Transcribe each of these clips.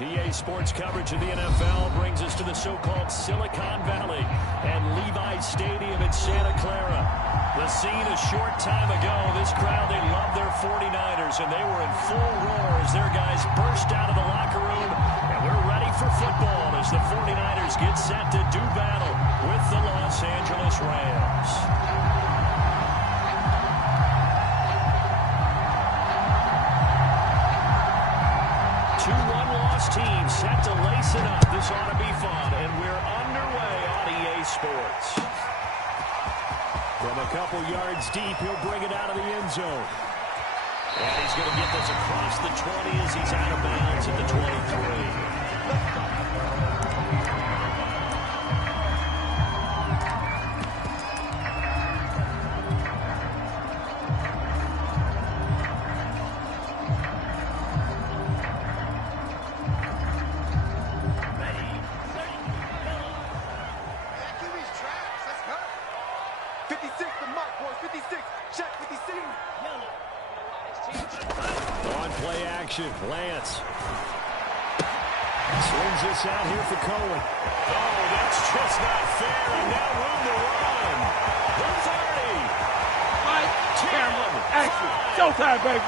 EA Sports coverage of the NFL brings us to the so-called Silicon Valley and Levi's Stadium in Santa Clara. The scene a short time ago. This crowd, they love their 49ers, and they were in full roar as their guys burst out of the locker room. And we're ready for football as the 49ers get set to do battle with the Los Angeles Rams. 2-1 loss team set to lace it up. This ought to be fun, and we're underway on EA Sports. From a couple yards deep, he'll bring it out of the end zone. And he's going to get this across the 20 as he's out of bounds at the 23. Lance swings this out here for Cohen. Oh, that's just not fair, and now room to run. The 30. Mike, camera, action, showtime, baby.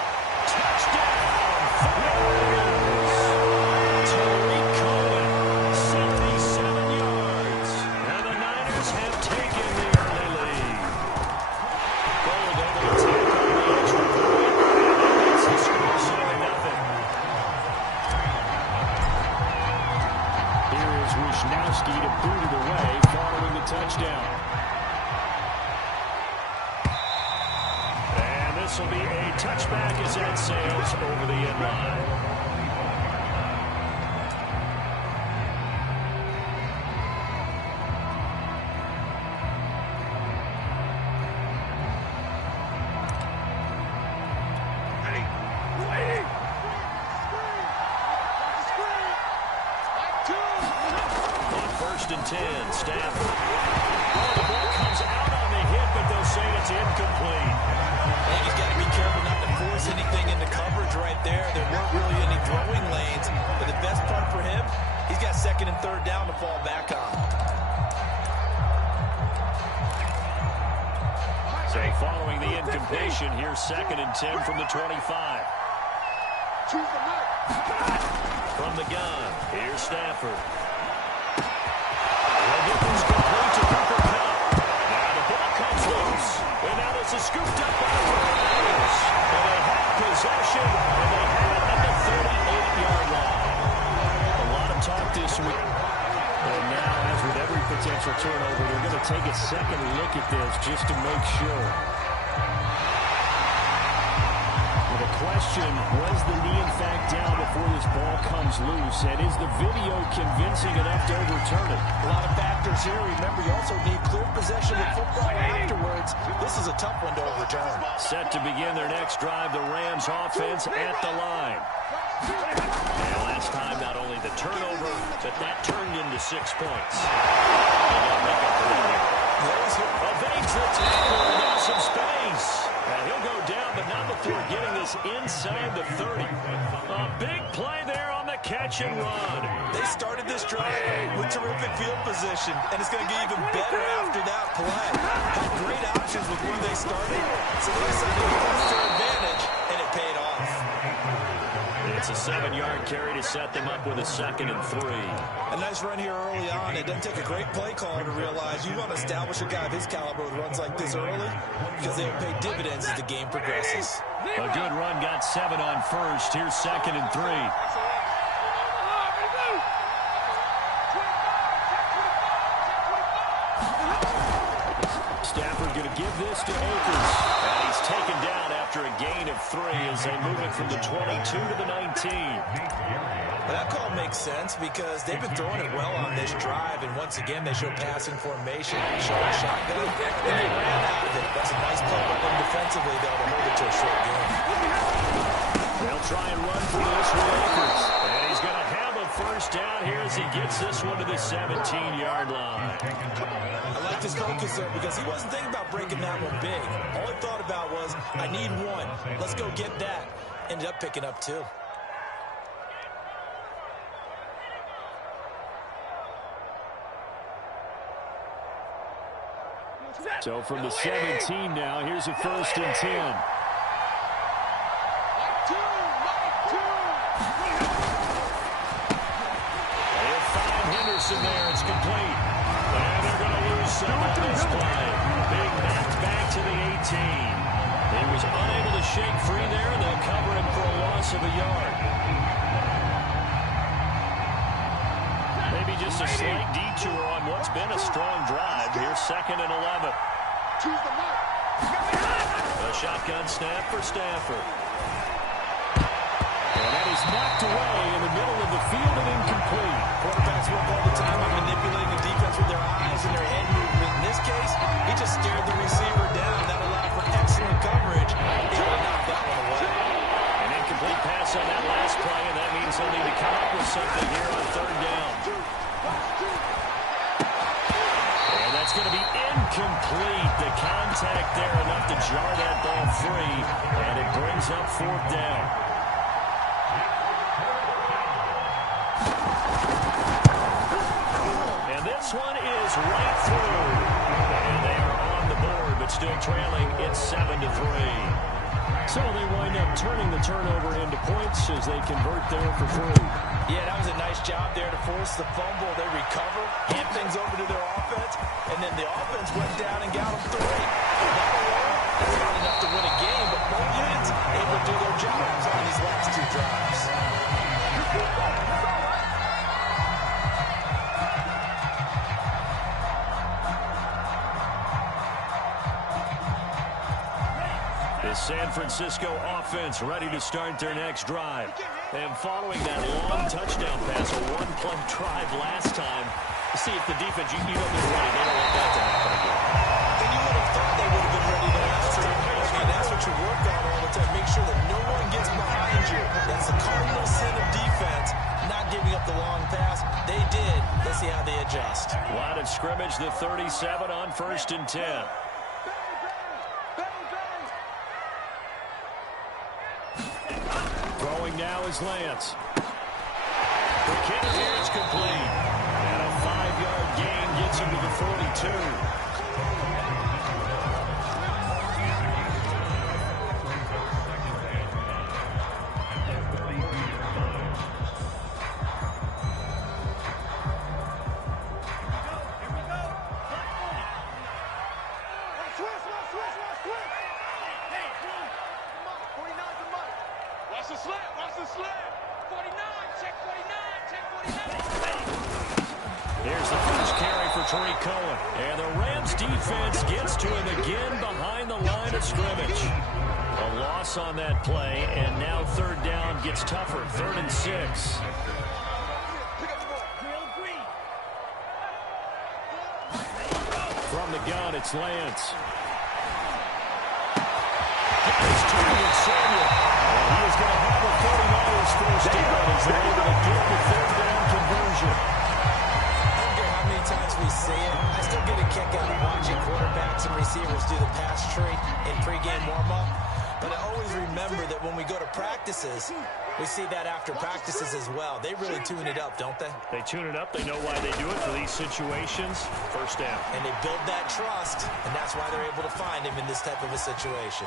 Touchdown, Falcons. Tony Cohen, 77 yards. And the Niners have taken the early lead. Gold able to take on the extra point, and it's the score 7-0. Wishnowski to boot it away following the touchdown. And this will be a touchback as that sails over the end line. And 10, Stafford. Oh, the ball comes out on the hit, but they'll say it's incomplete. I think he's got to be careful not to force anything into coverage right there. There weren't really any throwing lanes, but the best part for him, he's got second and third down to fall back on. So following the incompletion, here's second and 10 from the 25. From the gun, here's Stafford. It was complete to Cooper Kupp. Now the ball comes loose. And now this is scooped up by the Rams. And they have possession. And they have it at the 38-yard line. A lot of talk this week. And now, as with every potential turnover, they're going to take a second look at this just to make sure. The question, was the knee in fact down before this ball comes loose? And is the video convincing enough to overturn it? A lot of factors here. Remember, you also need clear possession of football afterwards. This is a tough one to overturn. Set to begin their next drive, the Rams offense at the line. And last time, not only the turnover, but that turned into 6 points. Evades the tackle, there's some space. And he'll go down, but not before getting this inside the 30. A big play there on the catch and run. They started this drive with terrific field position, and it's going to get even better after that play. Had great options with where they started, so they decided to press their advantage, and it paid off. It's a 7-yard carry to set them up with a 2nd and 3. A nice run here early on. It doesn't take a great play caller to realize you want to establish a guy of his caliber with runs like this early because they'll pay dividends as the game progresses. A good run got 7 on first. Here's 2nd and 3. Stafford going to give this to Akers. And he's taken down after a gain of 3 as they move it from the 22 to the 19. Well, that call makes sense because they've been throwing it well on this drive, and once again they show passing formation, show a shotgun, and they ran out of it. That's a nice play by them defensively, though, to hold it to a short game. They'll try and run for this with Akers. And he's going to have a first down here as he gets this one to the 17-yard line. I liked his focus there because he wasn't thinking about breaking that one big. All he thought about was, I need one. Let's go get that. Ended up picking up 2. So from the 17 now, here's a 1st and 10. There, it's complete. And they're going to lose some on this play. Being knocked back to the 18. He was unable to shake free there, and they'll cover him for a loss of a yard. Maybe just a slight detour on what's been a strong drive. Here's 2nd and 11. A shotgun snap for Stafford. And that is knocked away in the middle of the field and incomplete. Quarterbacks work all the time on manipulating the defense with their eyes and their head movement. In this case, he just stared the receiver down. That allowed for excellent coverage. Able to knock that one away. An incomplete pass on that last play, and that means they'll need to come up with something here on 3rd down. And that's going to be incomplete. The contact there enough to jar that ball free, and it brings up 4th down. This one is right through. And they are on the board, but still trailing. It's 7-3. So they wind up turning the turnover into points as they convert there for 3. Yeah, that was a nice job there to force the fumble. They recover, hand things over to their offense, and then the offense went down and got them 3. That's not enough to win a game, but both units able to do their jobs on these last 2 drives. The San Francisco offense ready to start their next drive. And following that long touchdown pass, a 1-play drive last time, see if the defense, you know they're ready. They don't want that to happen again. And you would have thought they would have been ready the last time. And that's what you work on all the time. Make sure that no one gets behind you. That's the cardinal sin of defense, not giving up the long pass. They did. Let's see how they adjust. Line of scrimmage, the 37 on 1st and 10. Throwing now is Lance. The kick here is complete. And a 5-yard gain gets him to the 42. Here's the first carry for Tariq Cohen. And the Rams defense gets to him again behind the line of scrimmage. A loss on that play, and now 3rd down gets tougher. 3rd and 6. From the gun, it's Lance. It's Julian Samuel. And he is going to have a 49ers first down as they're able to get the 3rd down conversion. Times we see it, I still get a kick out of watching quarterbacks and receivers do the pass tree in pregame warm-up. But I always remember that when we go to practices, we see that after practices as well. They really tune it up, don't they? They tune it up. They know why they do it for these situations. First down. And they build that trust, and that's why they're able to find him in this type of a situation.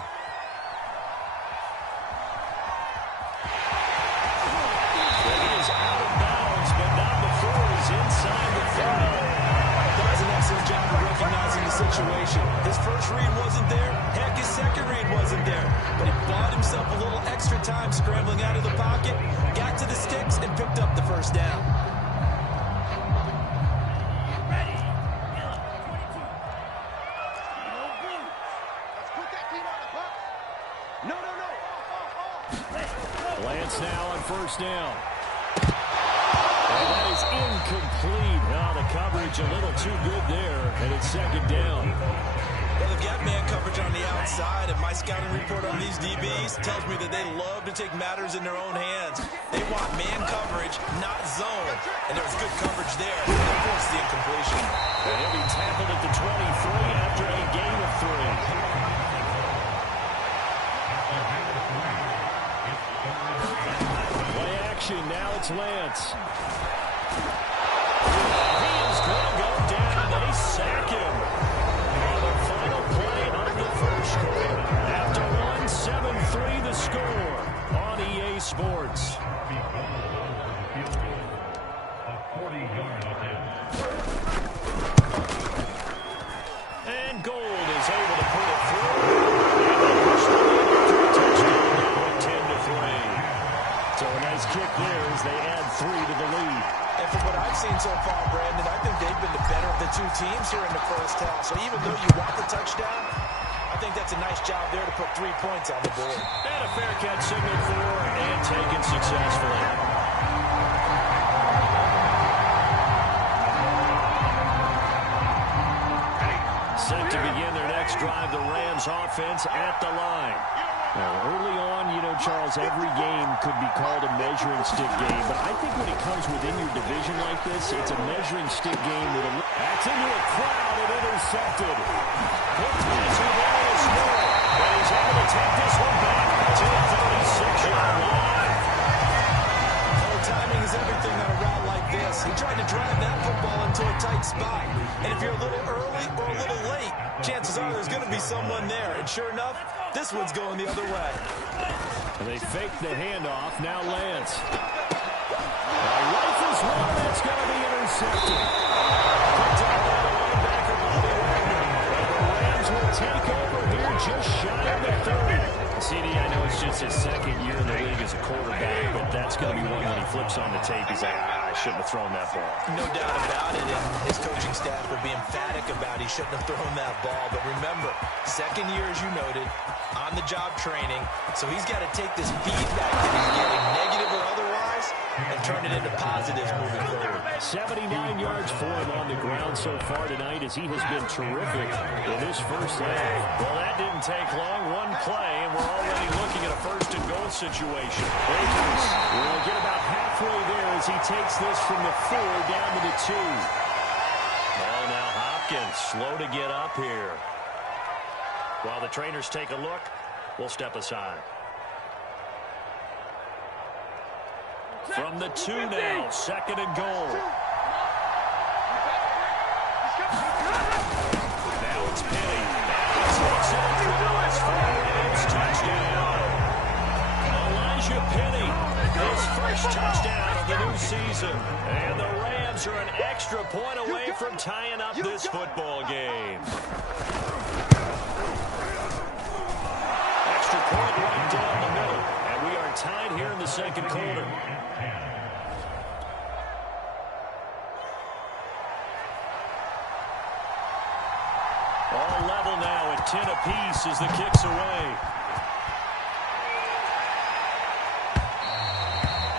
He is out of bounds, but not before he's inside the 30. Excellent job of recognizing the situation. His first read wasn't there. Heck, his second read wasn't there. But he bought himself a little extra time scrambling out of the pocket, got to the sticks, and picked up the 1st down. Lance now on 1st down. And that is incomplete. Oh, the coverage a little too good there, and it's 2nd down. Well, they've got man coverage on the outside, and my scouting report on these DBs tells me that they love to take matters in their own hands. They want man coverage, not zone. And there was good coverage there. Of course, the incompletion. And he'll be tackled at the 23 after a gain of 3. Now it's Lance. He is going to go down. They sack him. On the the first half. So even though you want the touchdown, I think that's a nice job there to put 3 points on the board. And a fair catch signaled for and taken successfully. Set to begin their next drive, the Rams offense at the line. Now, early on, you know, Charles, every game could be called a measuring stick game, but I think when it comes within your division like this, it's a measuring stick game with a... That's into a crowd and intercepted. Good pass with Arias Moore, but he's able to take this one back to the 36-yard line. Oh, timing is everything on a route like this. He tried to drive that football into a tight spot, and if you're a little early or a little late, chances are there's going to be someone there, and sure enough, this one's going the other way. And they fake the handoff. Now Lance. Rifles one. That's going to be intercepted. Picked up by the linebacker, Bobby Wagner. And the Rams will take over here just shy of the 30. CD, I know it's just his second year in the league as a quarterback, but that's going to be one when he flips on the tape. He's like, I shouldn't have thrown that ball. No doubt about it, and his coaching staff will be emphatic about he shouldn't have thrown that ball. But remember, second year, as you noted, on-the-job training, so he's got to take this feedback that he's getting, negative or otherwise, and turn it into positives moving forward. 79 yards for him on the ground so far tonight as he has been terrific in this first half. Well, that didn't take long. One play, and we're already looking at a first-and-goal situation. Akers will get about halfway there as he takes this from the 4 down to the 2. Oh, now Hopkins slow to get up here. While the trainers take a look, we'll step aside. From the 2 now, 2nd and goal. Now it's Penny. Takes it across for the Rams touchdown. Elijah Penny, his first touchdown of the new season. And the Rams are an extra point away from tying up this football game. Extra point right down the middle. And we are tied here in the second quarter. All level now at 10 apiece as the kick's away.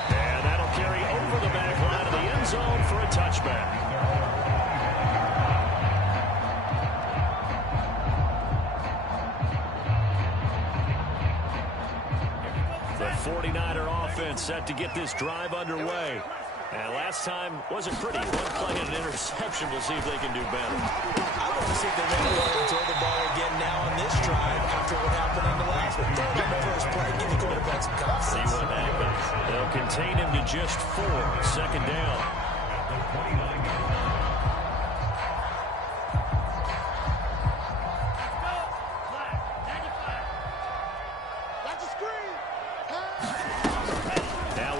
And that'll carry over the back line of the end zone for a touchback. The 49er offense set to get this drive underway. And last time wasn't pretty. One play and an interception. We'll see if they can do better. I want to see if they're going to throw the ball again now on this drive after what happened on the last one. Throw it on the first play. Give the quarterback some confidence. See what happens. They'll contain him to just 4. 2nd down.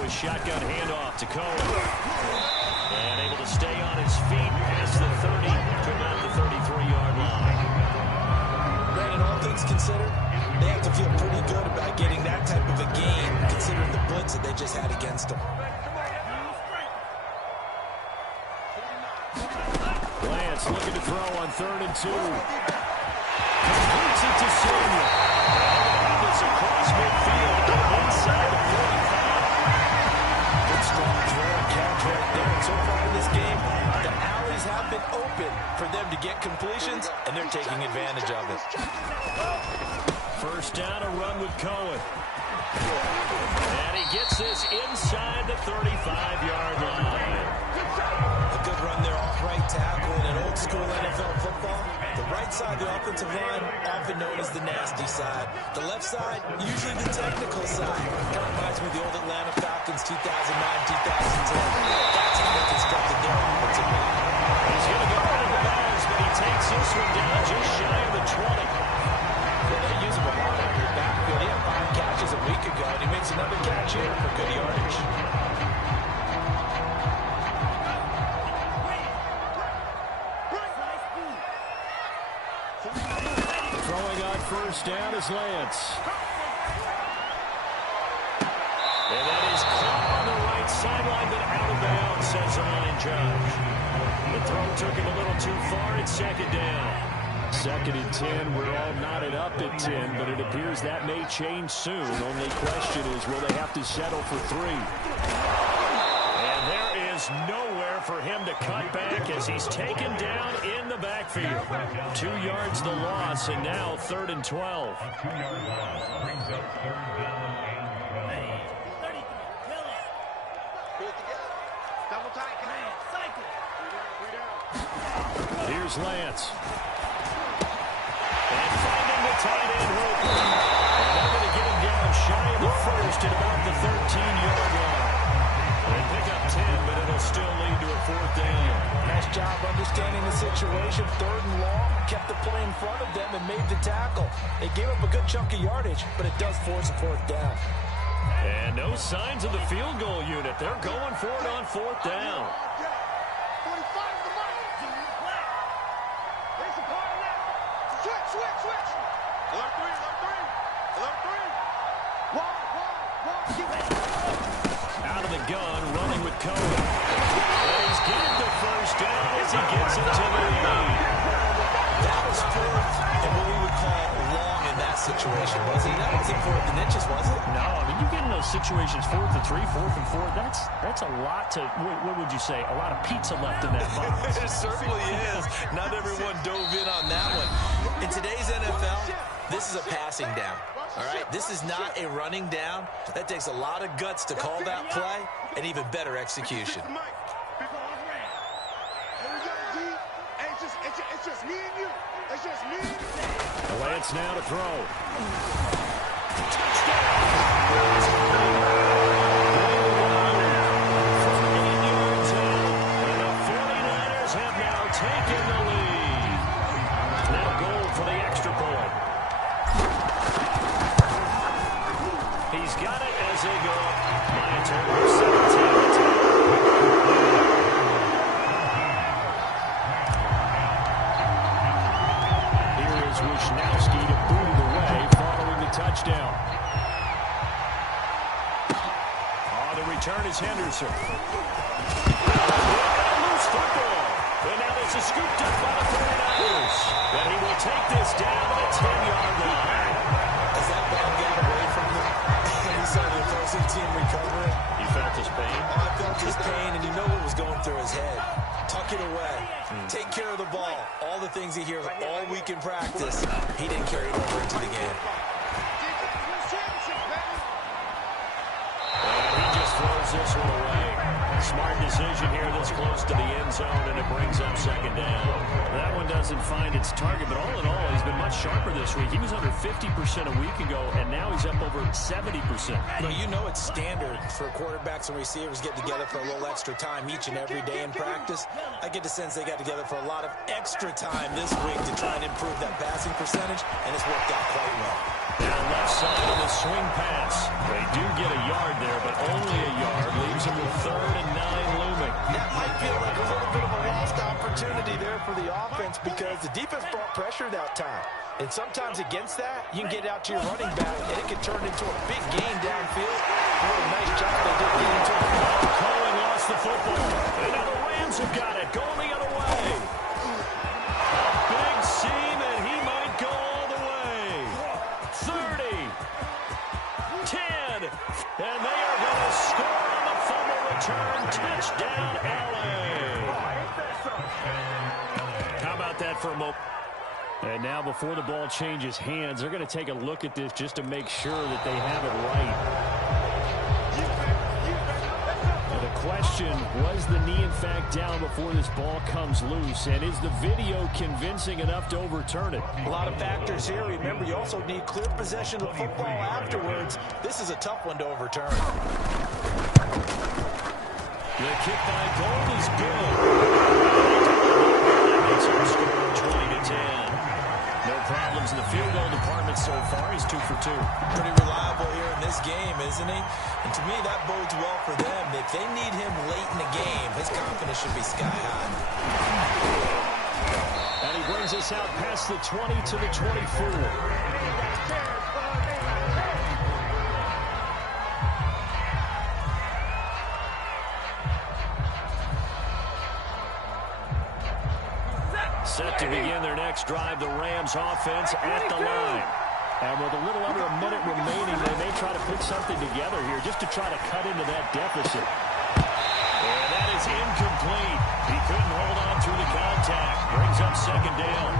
Shotgun handoff to Cohen. And able to stay on his feet past the 30 to about the 33-yard line. Granted, all things considered, they have to feel pretty good about getting that type of a gain, considering the blitz that they just had against them. Lance looking to throw on 3rd and 2. Completes it to Samuel. And it's across midfield inside the 45. Strong throw catch right there. And so far in this game, the alleys have been open for them to get completions, and they're taking advantage of it. First down, a run with Cohen. And he gets this inside the 35-yard line. A good run there off right tackle in an old-school NFL football. The right side of the offensive line, often known as the nasty side. The left side, usually the technical side. Kind of reminds me of the old Atlanta Falcons 2009, 2010. That's how they constructed their offensive line. He's going to go out of bounds, but he takes this one down just shy of the 20. Yeah, they use him a lot out of the backfield. He had 5 catches a week ago, and he makes another catch here for good yardage. Throwing on first down is Lance. And that is caught on the right sideline, but out of bounds, says the line judge. The throw took him a little too far. It's second down. 2nd and 10. We're all knotted up at 10, but it appears that may change soon. Only question is, will they have to settle for 3? And there is nowhere for him to cut back as he's taken down in the backfield. 2 yards the loss, and now 3rd and 12. Here's Lance. And finding the tight end, Roper. And they're going to get him down shy of the first at about the 13-yard line. They pick up 10, but it'll still lead to a 4th down. Nice job understanding the situation. 3rd and long, kept the play in front of them and made the tackle. They gave up a good chunk of yardage, but it does force a 4th down. And no signs of the field goal unit. They're going for it on 4th down. Out of the gun, running with Cohen. And he's getting the first down as he gets it to the lead. That was 4th and what we would call long in that situation, wasn't it? That wasn't 4th and inches, was it? No, I mean, you get in those situations 4th and 3, 4th and 4. That's a lot to, what would you say, a lot of pizza left in that box. It certainly is. Not everyone dove in on that one. In today's NFL, this is a passing down. All right, this is not a running down. That takes a lot of guts to call that play and even better execution. It's just me and you. It's just me and you. Lance now to throw. From 8 yards out, and the 49ers have now taken the lead. Now goal for the extra point. He's got it as they go up by a total of 17-10. Here is Wisnowski to boot it away following the touchdown. The return is Henderson. Loose football. And now this is scooped up by the 49ers. And he will take this down to the 10-yard line. As that ball got away from him, he saw the opposing team recover it. You felt his pain? Oh, I felt his pain, and you know what was going through his head. Tuck it away. Take care of the ball. All the things he hears all week in practice, he didn't carry it over into the game. Throws this one away. Smart decision here this close to the end zone, and it brings up 2nd down. That one doesn't find its target, but all in all, he's been much sharper this week. He was under 50% a week ago, and now he's up over 70%. But you know it's standard for quarterbacks and receivers get together for a little extra time each and every day in practice. I get the sense they got together for a lot of extra time this week to try and improve that passing percentage, and it's worked out quite well. Now left side of the swing pass. They do get a yard there, but only a yard. Leaves him with 3rd and 9 looming. That might feel like a little bit of a lost opportunity there for the offense because the defense brought pressure that time. And sometimes against that, you can get out to your running back, and it can turn into a big gain downfield. What a nice job they did getting into it. Cohen lost the football. And now the Rams have got it. Going the other way. Big seam, and he might go all the way. 30. 10. And they are going to score on the fumble return. Touchdown, LA. How about that for a moment? And now before the ball changes hands, they're going to take a look at this just to make sure that they have it right. The question, was the knee in fact down before this ball comes loose? And is the video convincing enough to overturn it? A lot of factors here. Remember, you also need clear possession of the football afterwards. This is a tough one to overturn. The kick by Gold is good. That makes him score 20-10. No problems in the field goal department so far. He's 2 for 2. Pretty reliable here in this game, isn't he? And to me, that bodes well for them. If they need him late in the game, his confidence should be sky high. And he brings us out past the 20 to the 24. to begin their next drive. The Rams offense at the line. And with a little under a minute remaining, they may try to put something together here just to try to cut into that deficit. And that is incomplete. He couldn't hold on through the contact. Brings up second down.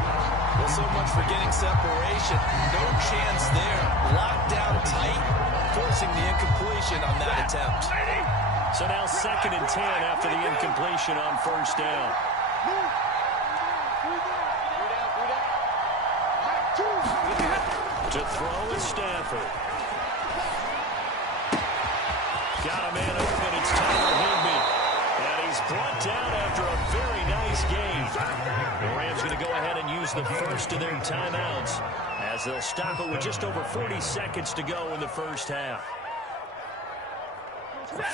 Well, so much for getting separation. No chance there. Locked down tight, forcing the incompletion on that attempt. So now 2nd and 10 after the incompletion on first down. To throw is Stafford. Got a man open. It's Tyler Higbee. And he's brought down after a very nice game. The Rams going to go ahead and use the first of their timeouts as they'll stop it with just over 40 seconds to go in the first half.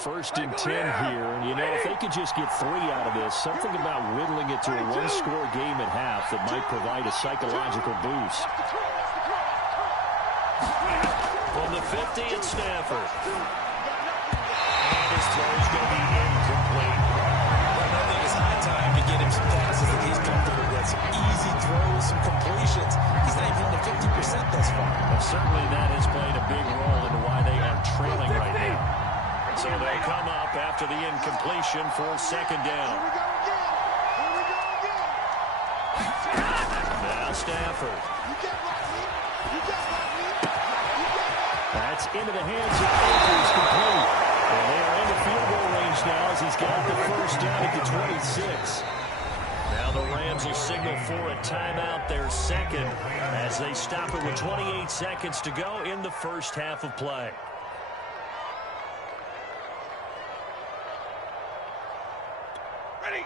1st and 10 here, and you know, if they could just get 3 out of this, something about whittling it to a one-score game at half that might provide a psychological boost. From the 50, it's Stafford. And his throw's going to be incomplete. Well, I think it's high time to get him some passes that he's comfortable with. Some easy throws, some completions. He's not even under 50% thus far. Well, certainly that has played a big role into why they are trailing right now. So they'll come up after the incompletion for 2nd down. Now Stafford. That's into the hands of Akers, complete. And they are into field goal range now as he's got the first down at the 26. Now the Rams will signal for a timeout, their 2nd, as they stop it with 28 seconds to go in the first half of play. Ready.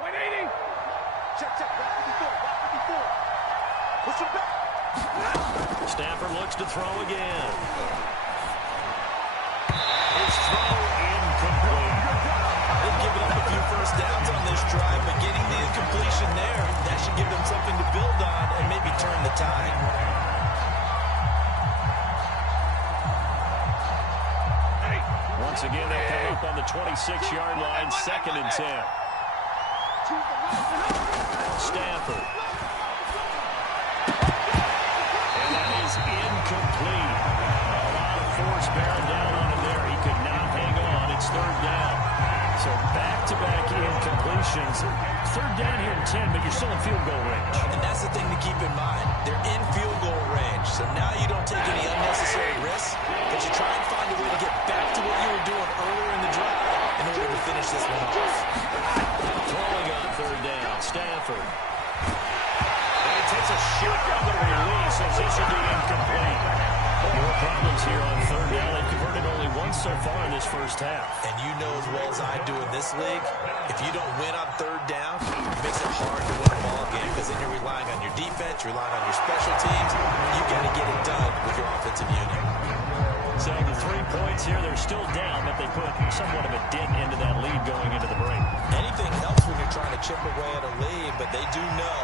180. Check. Back 54. Push him back. Stafford looks to throw again. His throw incomplete. They've given up a few first downs on this drive, but getting the incompletion there, that should give them something to build on and maybe turn the tide. Once again, they come up on the 26-yard line, 2nd and 10. Stafford. And that is incomplete. A lot of force bearing down on him there. He could not hang on. It's 3rd down. So back-to-back incompletions. 3rd down here in 10, but you're still in field goal range. And that's the thing to keep in mind. They're in field goal range. So now you don't take any unnecessary risks, but you try and find a way to get back to what you were doing earlier in the drive in order to finish this one off. Throwing on 3rd down, Stafford. And he takes a shot on the release as this will be incomplete. More problems here on 3rd down. They've converted only once so far in this first half. And you know as well as I do in this league, if you don't win on 3rd down, it makes it hard to win a ball game because then you're relying on your defense, you're relying on your special teams. You got to get it done with your offensive unit. So the 3 points here, they're still down, but they put somewhat of a dent into that lead going into the break. Anything helps when you're trying to chip away at a lead, but they do know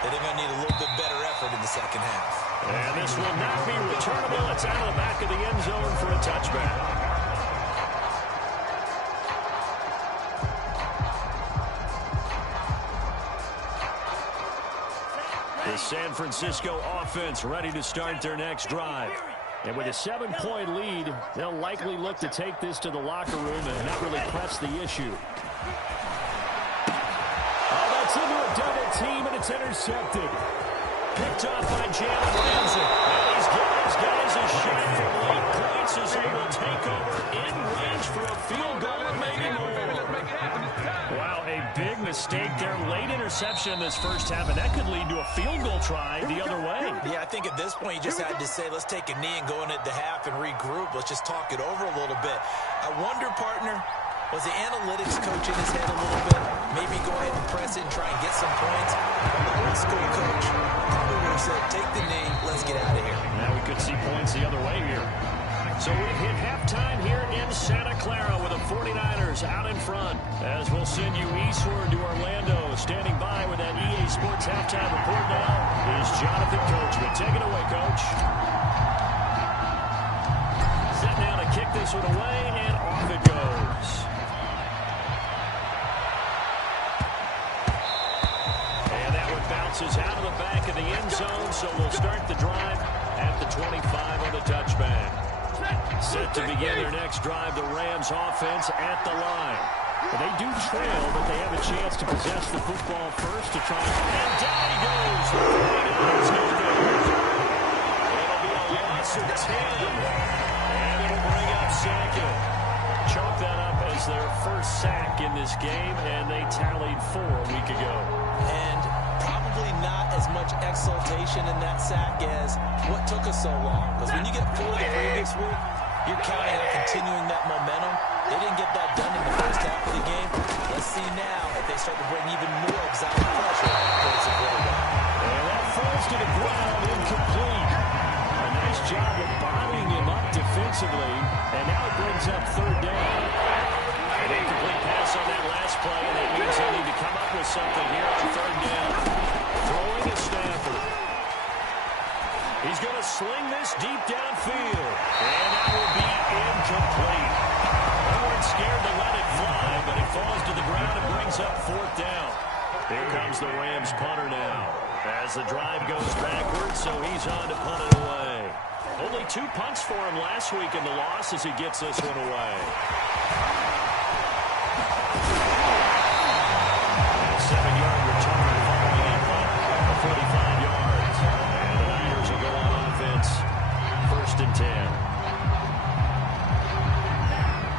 that they're going to need a little bit better effort in the second half. And this will not be returnable. It's out of the back of the end zone for a touchback. The San Francisco offense ready to start their next drive. And with a 7-point lead, they'll likely look to take this to the locker room and not really press the issue. Oh, that's into a double team, and it's intercepted. Picked off by Jalen Ramsey. And he's giving his guys a shot for late points as they will take over in range for a field goal and maybe more. Wow, a big mistake there. Late interception in this first half, and that could lead to a field goal try the other way. Yeah, I think at this point you just had to say, let's take a knee and go into the half and regroup. Let's just talk it over a little bit. I wonder, partner, was the analytics coach in his head a little bit? Maybe go ahead and press it and try and get some points. The old school coach probably would have said, take the knee, let's get out of here. Now we could see points the other way here. So we've hit halftime here in Santa Clara with the 49ers out in front. As we'll send you eastward to Orlando. Standing by with that EA Sports halftime report now is Jonathan Coachman. Take it away, Coach. Set now to kick this one away, and off it goes. bounces out of the back of the end zone, so we'll start the drive at the 25 on the touchback. Set to begin their next drive, the Rams offense at the line. They do trail, but they have a chance to possess the football first to try. And down he goes. It'll be a loss of 10. And it'll bring up second. Chalk that up as their first sack in this game, and they tallied 4 a week ago. And probably not as much exultation in that sack as what took us so long. Because when you get 4 to 3 this week, you're counting on continuing that momentum. They didn't get that done in the first half of the game. Let's see now if they start to bring even more exotic pressure towards the quarterback. And that falls to the ground, incomplete. A nice job of bottling him up defensively, and now it brings up third down. An incomplete pass on that last play, and that means they need to come up with something here on third down. Throwing to Stafford. He's going to sling this deep downfield, and that will be incomplete. They weren't scared to let it fly, but it falls to the ground and brings up fourth down. Here comes the Rams punter now. As the drive goes backwards, so he's on to punt it away. Only 2 punts for him last week in the loss as he gets this one away. A 7-yard return following a punt of 45 yards. And the Niners will go on offense, 1st and 10.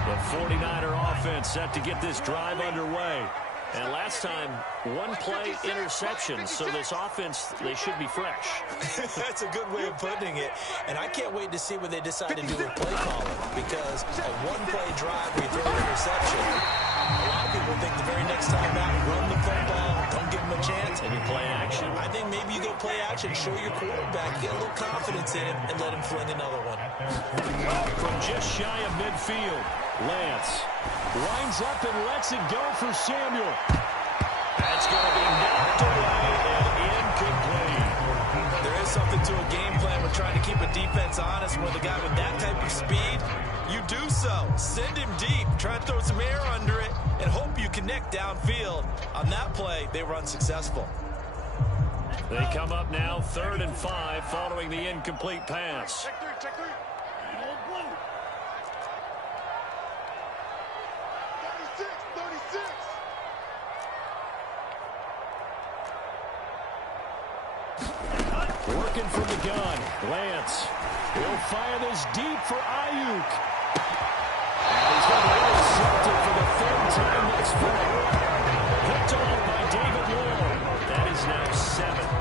The 49er offense set to get this drive underway. And last time, 1-play interception, so this offense, they should be fresh. That's a good way of putting it. And I can't wait to see what they decide to do with play calling, because a 1-play drive where you throw an interception, a lot of people think the very next time out, run the football, don't give them a chance. And you play action. I think maybe you go play action, show your quarterback, get a little confidence in him, and let him fling another one. From just shy of midfield, Lance winds up and lets it go for Samuel. That's going to be knocked away and incomplete. There is something to a game plan. We're trying to keep a defense honest. With a guy with that type of speed, you do so. Send him deep. Try and throw some air under it and hope you connect downfield. On that play, they were unsuccessful. They come up now 3rd and 5 following the incomplete pass. Check 3. 36. Working from the gun, Lance. He'll fire this deep for Ayuk. And he's going to intercept it for the 3rd time next play. Picked off by David Moore. That is now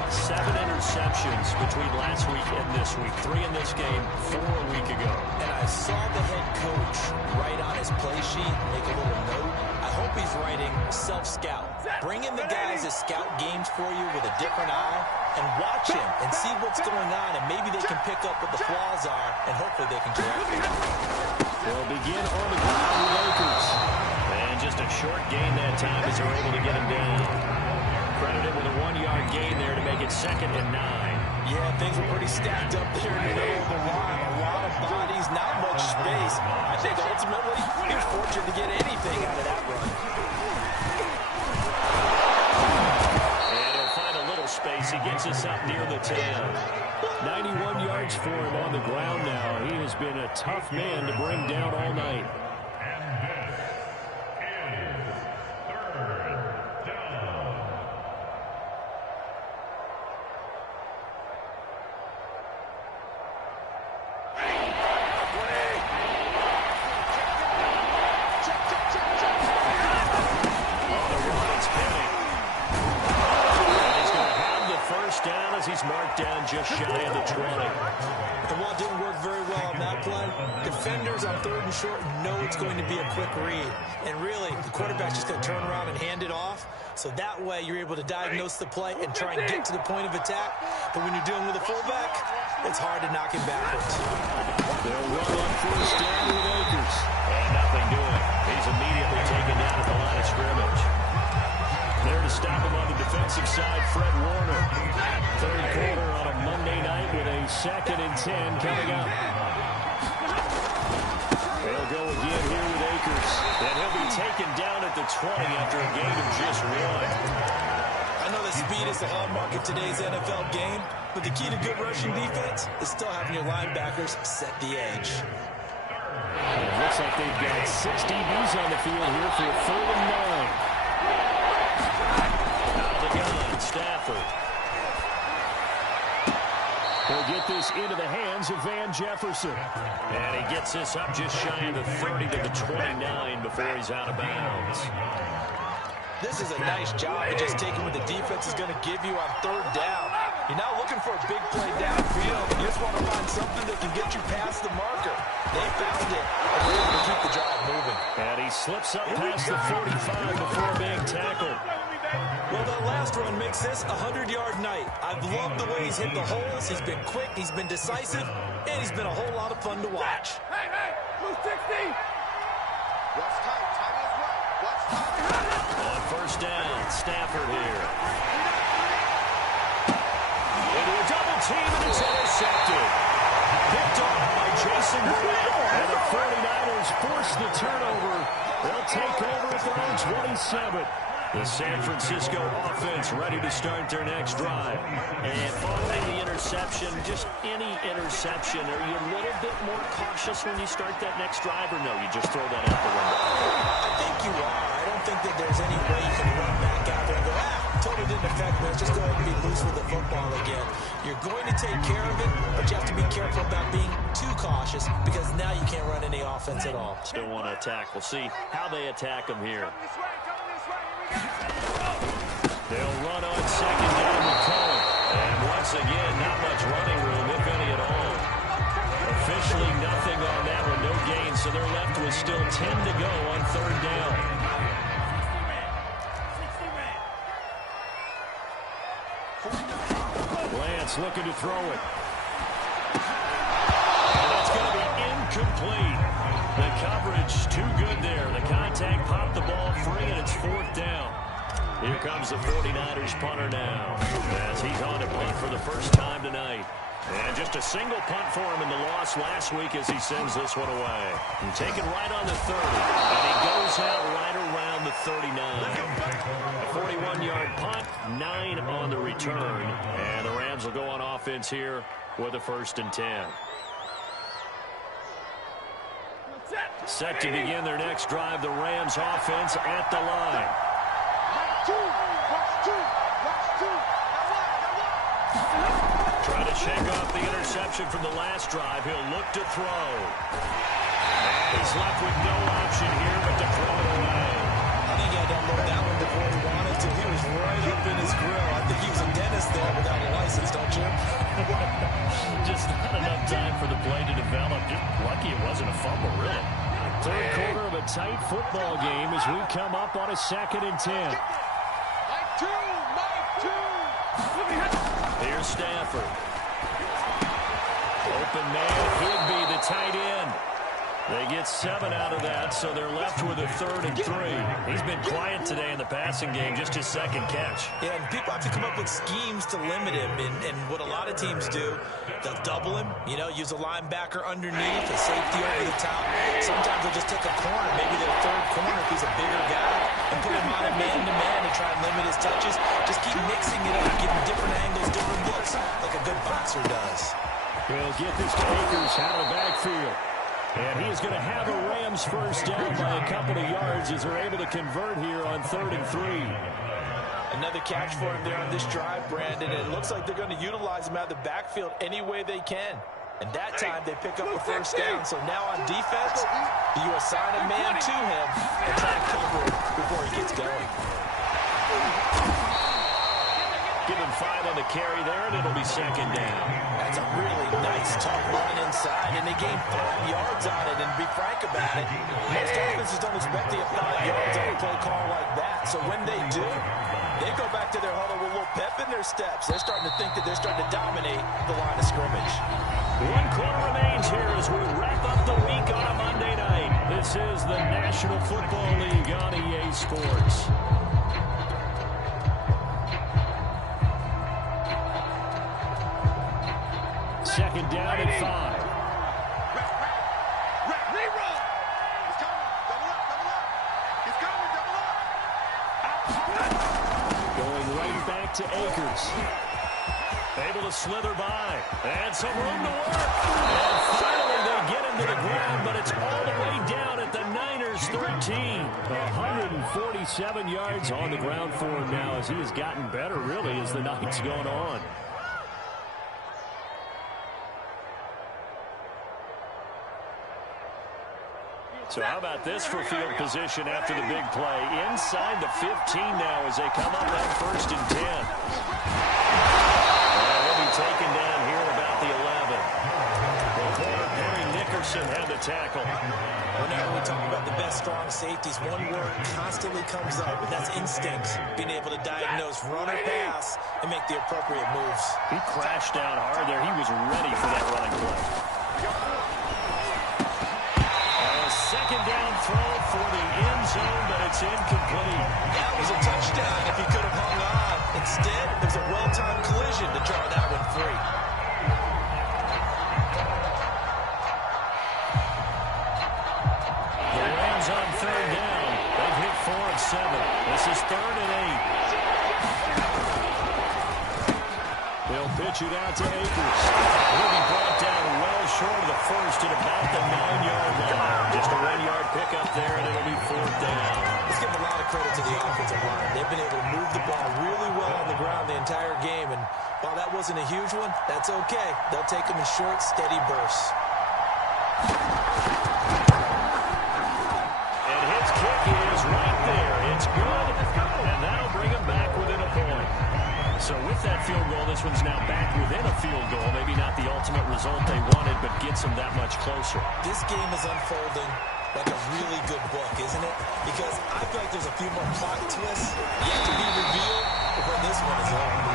7 interceptions between last week and this week. 3 in this game, 4 a week ago. And I saw the head coach write on his play sheet, make a little note. I hope he's writing self-scout. Bring in the guys that scout games for you with a different eye and watch him and see what's going on, and maybe they can pick up what the flaws are, and hopefully they can correct it. They'll begin on the ground with Lakers. And just a short gain that time as they're able to get him down. Credited with a 1-yard gain there to make it 2nd and 9. Yeah, things were pretty stacked up there in the middle of the line. A lot of bodies, not much space. I think ultimately he was fortunate to get anything out of that run. And he'll find a little space. He gets us up near the 10. 91 yards for him on the ground now. He has been a tough man to bring down all night. He's marked down just shy of the 20. And while it didn't work very well on that play, defenders on 3rd and short know it's going to be a quick read. And really, the quarterback's just going to turn around and hand it off. So that way, you're able to diagnose the play and try and get to the point of attack. But when you're dealing with a fullback, it's hard to knock him backwards. They'll run on 1st down with Akers. And nothing doing. He's immediately taken down at the line of scrimmage. There to stop him on the defensive side, Fred Warner. 3rd quarter on a Monday night with a 2nd and 10 coming up. They'll go again here with Akers. And he'll be taken down at the 20 after a gain of just 1. I know that speed is the hallmark of today's NFL game, but the key to good rushing defense is still having your linebackers set the edge. It looks like they've got 6 DBs on the field here for a 3rd and 9. Out of the gun, Stafford. He'll get this into the hands of Van Jefferson. And he gets this up just shy of the 30 to the 29 before he's out of bounds. This is a nice job of just taking what the defense is going to give you on 3rd down. You're not looking for a big play downfield. You just want to find something that can get you past the marker. They found it, and were able to keep the drive moving. And he slips up past the 45 before being tackled. Well, that last run makes this a 100-yard night. I've loved the way he's hit the holes. He's been quick, he's been decisive, and he's been a whole lot of fun to watch. Hey, move 60. Watch tight. Time is right. Watch tight. On 1st down, Stafford here. Into a double team, and it's intercepted. Picked off by Jason Garrett, and the 49ers force the turnover. They'll take over at their own 27. The San Francisco offense ready to start their next drive. And following the interception, just any interception, are you a little bit more cautious when you start that next drive, or no, you just throw that out the window? I think you are. I don't think that there's any way you can run back out there and go, totally didn't affect me. Let's just go ahead and be loose with the football again. You're going to take care of it, but you have to be careful about being too cautious because now you can't run any offense at all. Still want to attack. We'll see how they attack them here. They'll run on 2nd down with Cohen. And once again, not much running room, if any at all. Officially nothing on that one, no gain, so they're left with still 10 to go on 3rd down. Lance looking to throw it. And that's going to be incomplete. The coverage too good there. The contact popped the ball free, and it's 4th down. Here comes the 49ers punter now, as he's on to punt for the first time tonight. And just a single punt for him in the loss last week as he sends this one away. And taken right on the 30, and he goes out right around the 39. A 41-yard punt, 9 on the return. And the Rams will go on offense here with a 1st and 10. Set to begin their next drive, the Rams offense at the line. Try to shake off the interception from the last drive. He'll look to throw. And he's left with no option here but to throw it away. I think he had to unload that one before he wanted to. He was right up in his grill. I think he was a dentist there without a license, don't you? Just not enough time for the play to develop. Just lucky it wasn't a fumble, really. 3rd quarter of a tight football game as we come up on a 2nd and 10. Here's Stafford. Open man, Higby, the tight end. They get 7 out of that, so they're left with a 3rd and 3. He's been quiet today in the passing game, just his 2nd catch. Yeah, and people have to come up with schemes to limit him, and what a lot of teams do, they'll double him, use a linebacker underneath, a safety over the top. Sometimes they'll just take a corner, maybe their 3rd corner if he's a bigger guy, and put him on a man-to-man and try and limit his touches. Just keep mixing it up, give him different angles, different looks, like a good boxer does. He'll get this to Akers out of the backfield. And he is going to have a Rams 1st down by a couple of yards as they're able to convert here on 3rd and 3. Another catch for him there on this drive, Brandon. And it looks like they're going to utilize him out of the backfield any way they can. And that time they pick up a 1st down. So now on defense, you assign a man to him and try to cover him before he gets going. Give him 5 on the carry there, and it'll be 2nd down. That's a really nice, tough run inside, and they gain 5 yards on it. And to be frank about it, most offenses don't expect to get 5 yards on a play call like that. So when they do, they go back to their huddle with a little pep in their steps. They're starting to think that they're starting to dominate the line of scrimmage. 1 quarter remains here as we wrap up the week on a Monday night. This is the National Football League on EA Sports. Second down and 5. Going right back back to Akers. Able to slither by. And some room to work. And finally they get him to the ground, but it's all the way down at the Niners 13. 147 yards on the ground for him now as he has gotten better, really, as the night's gone on. So how about this for field position after the big play? Inside the 15 now as they come up on 1st and 10. He'll be taken down here about the 11. The corner, Perry Nickerson, had the tackle. Whenever we talk about the best strong safeties, one word constantly comes up, and that's instincts. Being able to diagnose run or pass and make the appropriate moves. He crashed down hard there. He was ready for that running play. Second down throw for the end zone, but it's incomplete. That was a touchdown if he could have hung on. Instead, it was a well-timed collision to draw that one free. The Rams on 3rd down. They've hit 4 of 7. This is 3rd and 8. They'll pitch it out to Akers. He'll be brought down well short of the first at about the 9-yard line. Just a 1-yard pickup there, and it'll be 4th down. Let's give a lot of credit to the offensive line. They've been able to move the ball really well on the ground the entire game, and while that wasn't a huge one, that's okay. They'll take them in short, steady bursts. And his kick is right there. It's good, and that'll bring him back within a point. So with that field goal, this one's now back within a field goal. Maybe not the ultimate result they wanted, but gets them that much closer. This game is unfolding like a really good book, isn't it? Because I feel like there's a few more plot twists yet to be revealed before this one is over.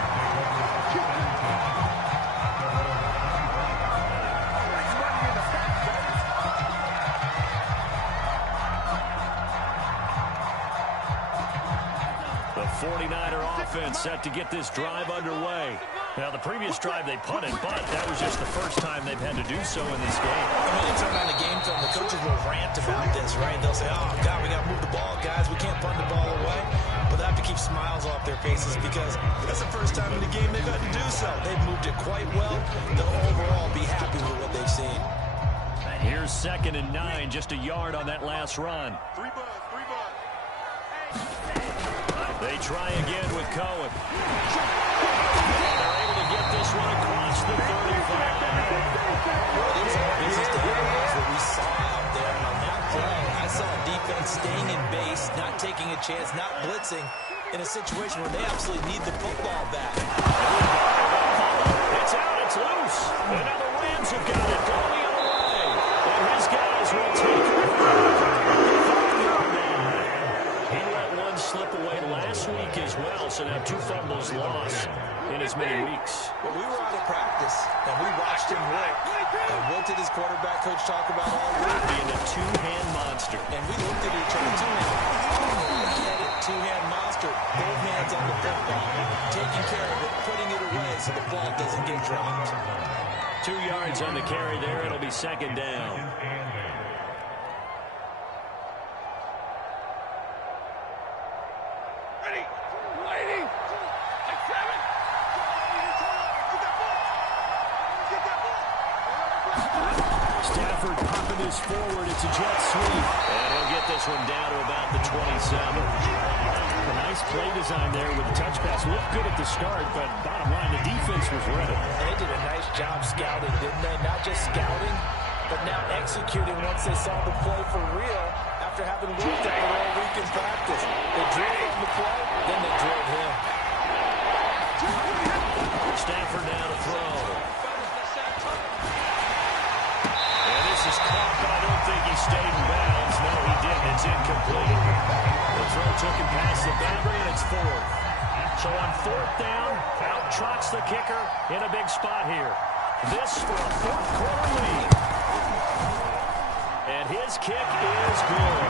The 49er offense set to get this drive underway. Now, the previous drive they punted, but that was just the first time they've had to do so in this game. I mean, they turn on the game film. The coaches will rant about this, right? They'll say, oh, God, we got to move the ball, guys. We can't punt the ball away. But they have to keep smiles off their faces because that's the first time in the game they've had to do so. They've moved it quite well. They'll overall be happy with what they've seen. Here's 2nd and 9, just a yard on that last run. They try again with Cohen. And they're able to get this one across the 35. Well, it is our business to analyze what we saw out there. And on that play, I saw a defense staying in base, not taking a chance, not blitzing in a situation where they absolutely need the football back. It's out, it's loose. And now the Rams have got it going the other way. And his guys will take it. He let one slip away last week as well, so now 2 fumbles lost in as many weeks. Well, we were out of practice, and we watched him work. And what did his quarterback coach talk about all week? Being a two-hand monster. And we looked at each other, two-hand monster, both hands on the football, taking care of it, putting it away so the ball doesn't get dropped. 2 yards on the carry there. It'll be 2nd down. Stafford popping this forward. It's a jet sweep. And he'll get this one down to about the 27. A nice play design there with the touch pass. Looked good at the start, but bottom line, the defense was ready. And they did a nice job scouting, didn't they? Not just scouting, but now executing once they saw the play for real after having worked on it all week in practice. They drilled on the play, then they drilled him. Stafford now to throw. And this is caught, but I don't think he stayed in bounds. No, he didn't. It's incomplete. The throw took him past the boundary, and it's 4th. So on 4th down, out trots the kicker in a big spot here. This for a 4th quarter lead. And his kick is good.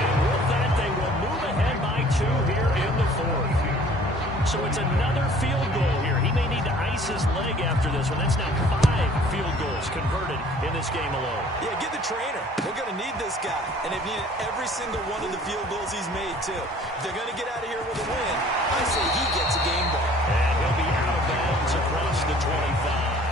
And with that, they will move ahead by 2 here in the 4th. So it's another field goal here. He may need to ice his leg after this one. That's now 5 field goals converted in this game alone. Yeah, get the trainer. They're going to need this guy. And they've needed every single one of the field goals he's made, too. If they're going to get out of here with a win, I say he gets a game ball. And he'll be out of bounds across the 25.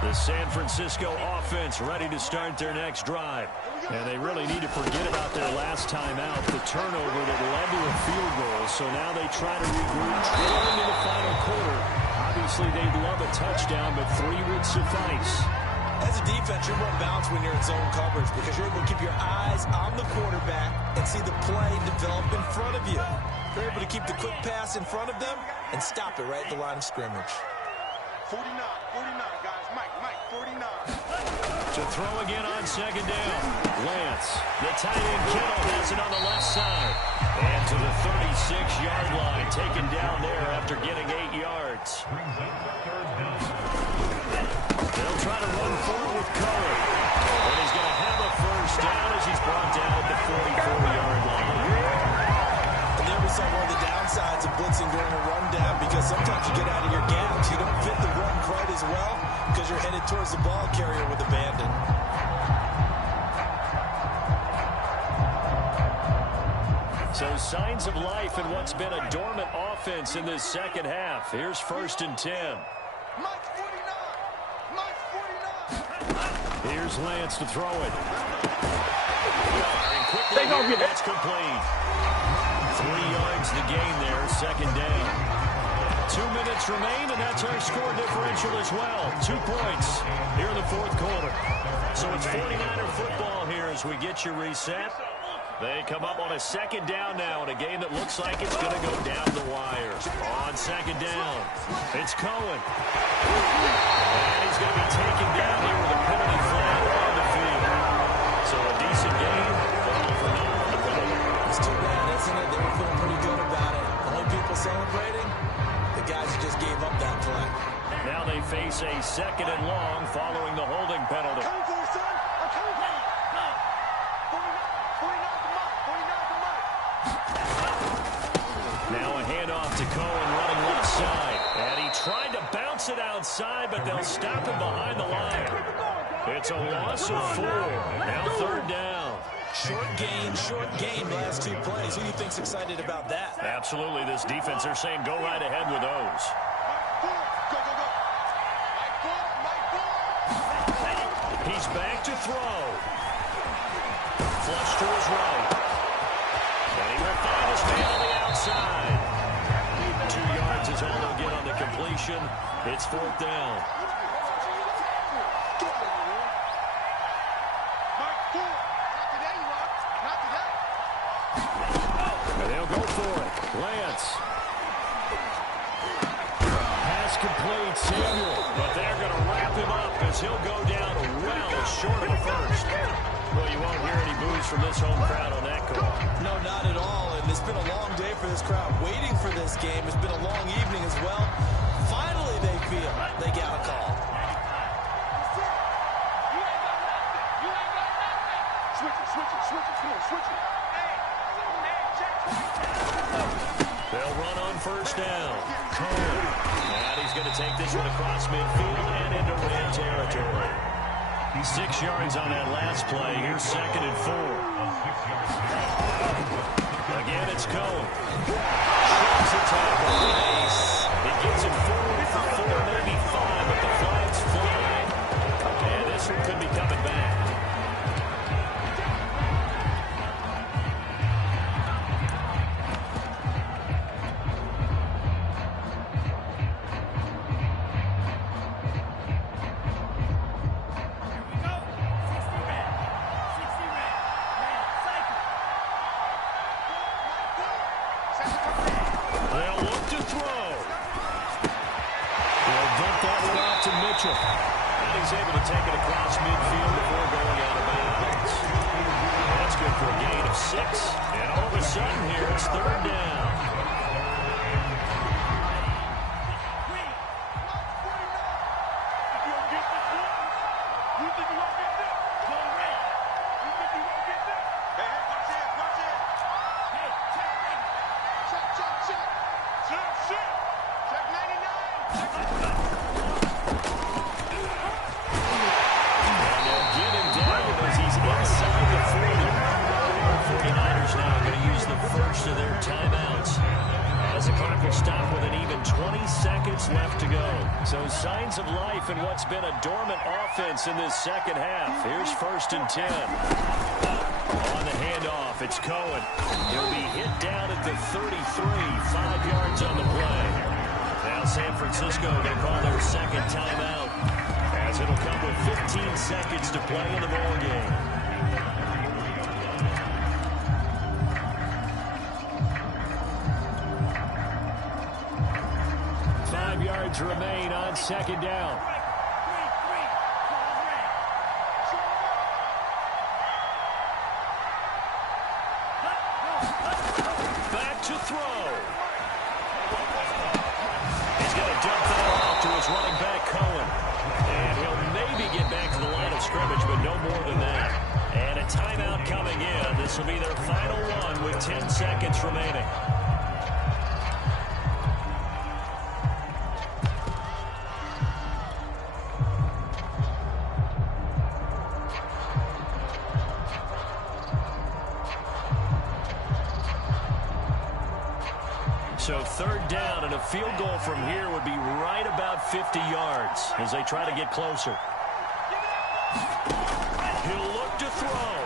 The San Francisco offense ready to start their next drive. And they really need to forget about their last time out, the turnover that led to a field goal. So now they try to regroup, trailing in the final quarter. Obviously, they'd love a touchdown, but 3 would suffice. As a defense, you're more balanced when you're in zone coverage because you're able to keep your eyes on the quarterback and see the play develop in front of you. You're able to keep the quick pass in front of them and stop it right at the line of scrimmage. 49, guys. Mike, 49. To throw again on second down. Lance, the tight end Kittle has it on the left side. And to the 36-yard line, taken down there after getting 8 yards. They'll try to run forward with Cohen. And he's going to have a first down as he's brought down at the 44-yard line. And there we saw one of the downsides of blitzing during a rundown because sometimes you get out of your gaps. You don't fit the run quite as well because you're headed towards the ball carrier with abandon. So signs of life in what's been a dormant offense in this second half. Here's 1st and 10. Mike 49. Here's Lance to throw it. And quickly here, that's complete. 3 yards to gain there, second down. 2 minutes remain, and that's our score differential as well. 2 points here in the 4th quarter. So it's 49er football here as we get you reset. They come up on a second down now in a game that looks like it's going to go down the wire. On second down, it's Cohen. And he's going to be taken down here with a penalty flag on the field. So a decent game, but all for naught on the penalty. It's too bad, isn't it? They were feeling pretty good about it. Only people celebrating, the guys who just gave up that play. Now they face a 2nd and long following the holding penalty. Coming for you, son. I'm coming for you. 49 to Mike. 49 to Mike. Now a handoff to Cohen running left side. And he tried to bounce it outside, but they'll stop him behind the line. It's a loss of 4. Now 3rd down. Short gain, last 2 plays. Who do you think's excited about that? Absolutely, this defense, they're saying go right ahead with those. Go. He's back to throw. Flush to his right. And he will find his man on the outside. 2 yards is all they'll get on the completion. It's 4th down. And they'll go for it. Lance. Pass complete, Samuel. But they're going to wrap him up as he'll go down well short of a first. Well, you won't hear any boos from this home crowd on that call. No, not at all. And it's been a long day for this crowd waiting for this game. It's been a long evening as well. Finally, they feel they got a call. Switch it. They'll run on first down. Cohen. And he's going to take this one across midfield and into red territory. 6 yards on that last play. Here's 2nd and 4. Again, it's Cohen. Shoots the tackle. Nice. It gets him forward for 4, maybe 5, but the flag's flying. And this one could be coming back. They'll look to throw. They'll dump that one out to Mitchell. And he's able to take it across midfield before going out of bounds. That's good for a gain of 6. And all of a sudden here, it's 3rd down. of their timeouts, as the clock will stop with an even 20 seconds left to go. So signs of life in what's been a dormant offense in this second half. Here's 1st and 10. On the handoff, it's Cohen. He'll be hit down at the 33, 5 yards on the play. Now San Francisco going to call their second timeout, as it'll come with 15 seconds to play in the ball game. 5 yards remain on 2nd down. Back to throw. He's going to dump that off to his running back, Cohen. And he'll maybe get back to the line of scrimmage, but no more than that. And a timeout coming in. This will be their final one with 10 seconds remaining. So 3rd down, and a field goal from here would be right about 50 yards as they try to get closer. He'll look to throw.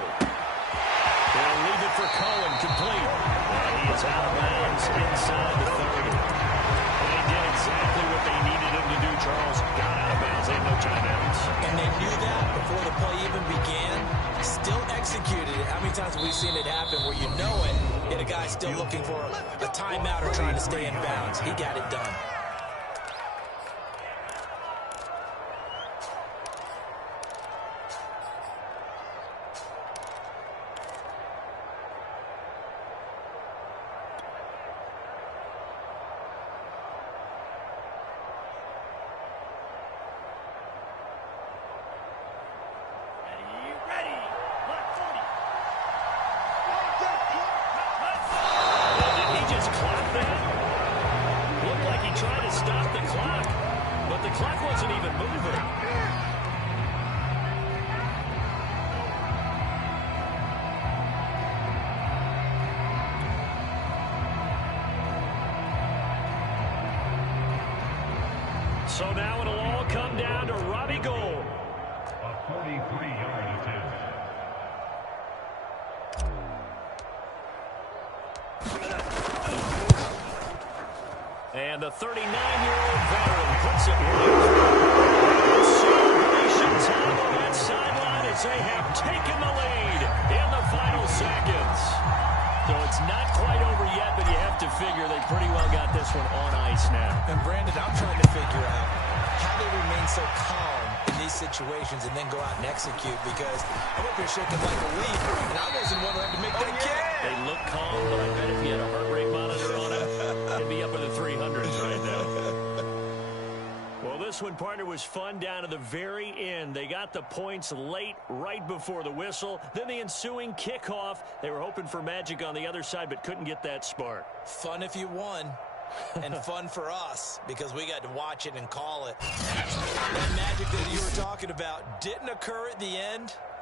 They'll leave it for Cohen, complete. And he is out of bounds inside the 30. They did exactly what they needed him to do, Charles. Got out of bounds. They had no timeouts. And they knew that before the play even began. Still executed it. How many times have we seen it happen where you know it, and a guy's still looking for a timeout or trying to stay in bounds? He got it done. So now it'll all come down to Robbie Gould. A 43-yard attempt. And the 39-year-old veteran puts it right through. Celebration time on that sideline as they have taken the lead in the final seconds. So it's not quite over yet, but you have to figure they pretty well got this one on ice now. And Brandon, I'm trying to figure out how they remain so calm in these situations and then go out and execute, because I'm up here shaking like a leaf, and I wasn't one who had to make that kick. They look calm, but I bet if you had a heart rate monitor on it, it'd be up in the 300s right now. Well, this one, partner, was fun down to the very end. They got the points late, right before the whistle. Then the ensuing kickoff. They were hoping for magic on the other side, but couldn't get that spark. Fun if you won, and fun for us, because we got to watch it and call it. That magic that you were talking about didn't occur at the end.